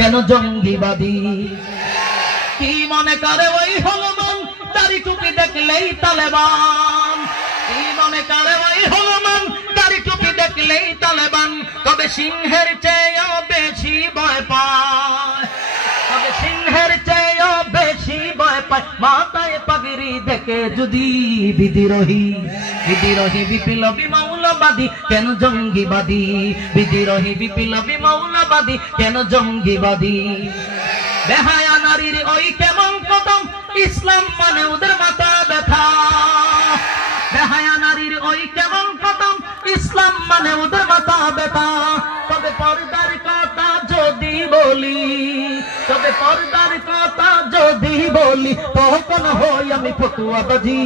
কেন জঙ্গিবাদী? কি মনে করে ওই হলমান দাড়ি টুপি দেখলেই তালেবান? কি মনে করে ওই হলমান দাড়ি টুপি দেখলেই তালেবান? তবে সিংহের চেয়েও বেশি ভয় পায়, তবে সিংহের চেয়েও বেশি ভয় পায় মাথায় পাগড়ি দেখে যদি বিদ্রোহী। বিদ্রোহী বিপ্লবী মৌলবাদী কেন জঙ্গিবাদী? বিদ্রোহী বিপ্লবী মৌলবাদী কেন জঙ্গিবাদী? বেহায়া নারীর ওই কেমন কদম, ইসলাম মানে ওদের মাথা ব্যথা। বেহায়া নারীর ওই কেমন কদম, ইসলাম মানে ওদের মাথা ব্যথা। তবে পর্দার কথা যদি বলি, তবে পর্দার কথা যদি বলি, তখন হই আমি ফতুয়াবাজি।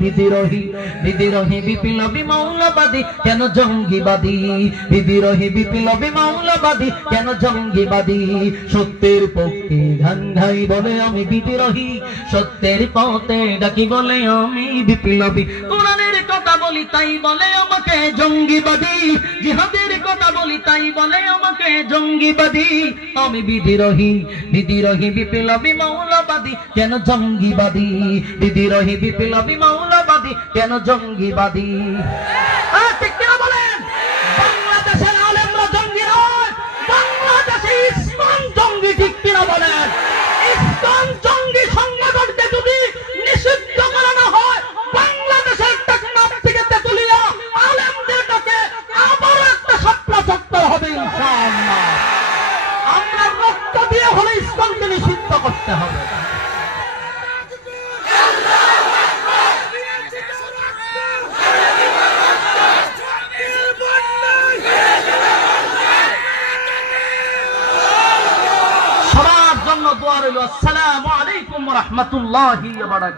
বিদ্রোহী বিদ্রোহী বিপ্লবী মৌলবাদী কেন জঙ্গিবাদী? বিদ্রোহী বিপ্লবী মৌলবাদী কেন জঙ্গিবাদী? সত্যের পক্ষে ধান ঘাই বলে আমি বিদ্রোহী, সত্যের পথে ডাকি বলে আমি বিপ্লবী। কোরআনের কথা বলি তাই বলে আমাকে জঙ্গিবাদী, জিহাদের কথা বলি তাই বলে আমাকে জঙ্গিবাদী। আমি বিদ্রোহী বিদ্রোহী বিপ্লবী মৌলবাদী কেন জঙ্গিবাদী? বিদ্রোহী বিপ্লবী মৌলবাদী কেন জঙ্গিবাদী? ঠিক কিনা বলেন? বাংলাদেশের আলেমরা জঙ্গি নয়, বাংলাদেশে ইসলাম জঙ্গি। ঠিক কিনা বলেন? ইসলাম জঙ্গি সংগঠনকে যদি নিষিদ্ধ করানো হয়, বাংলাদেশের টেকনাফ থেকে তেতুলিয়া আলেমদের কাছে আবার একটা ছাত্রা ছাত্র হবে ইনশাআল্লাহ। আমরা রক্ত দিয়ে হলে ইসলামকে নিষিদ্ধ করতে হবে। সবার জন্য দোয়া রইল। আসসালামু আলাইকুম ওয়া রাহমাতুল্লাহি ওয়া বারাকাতুহু।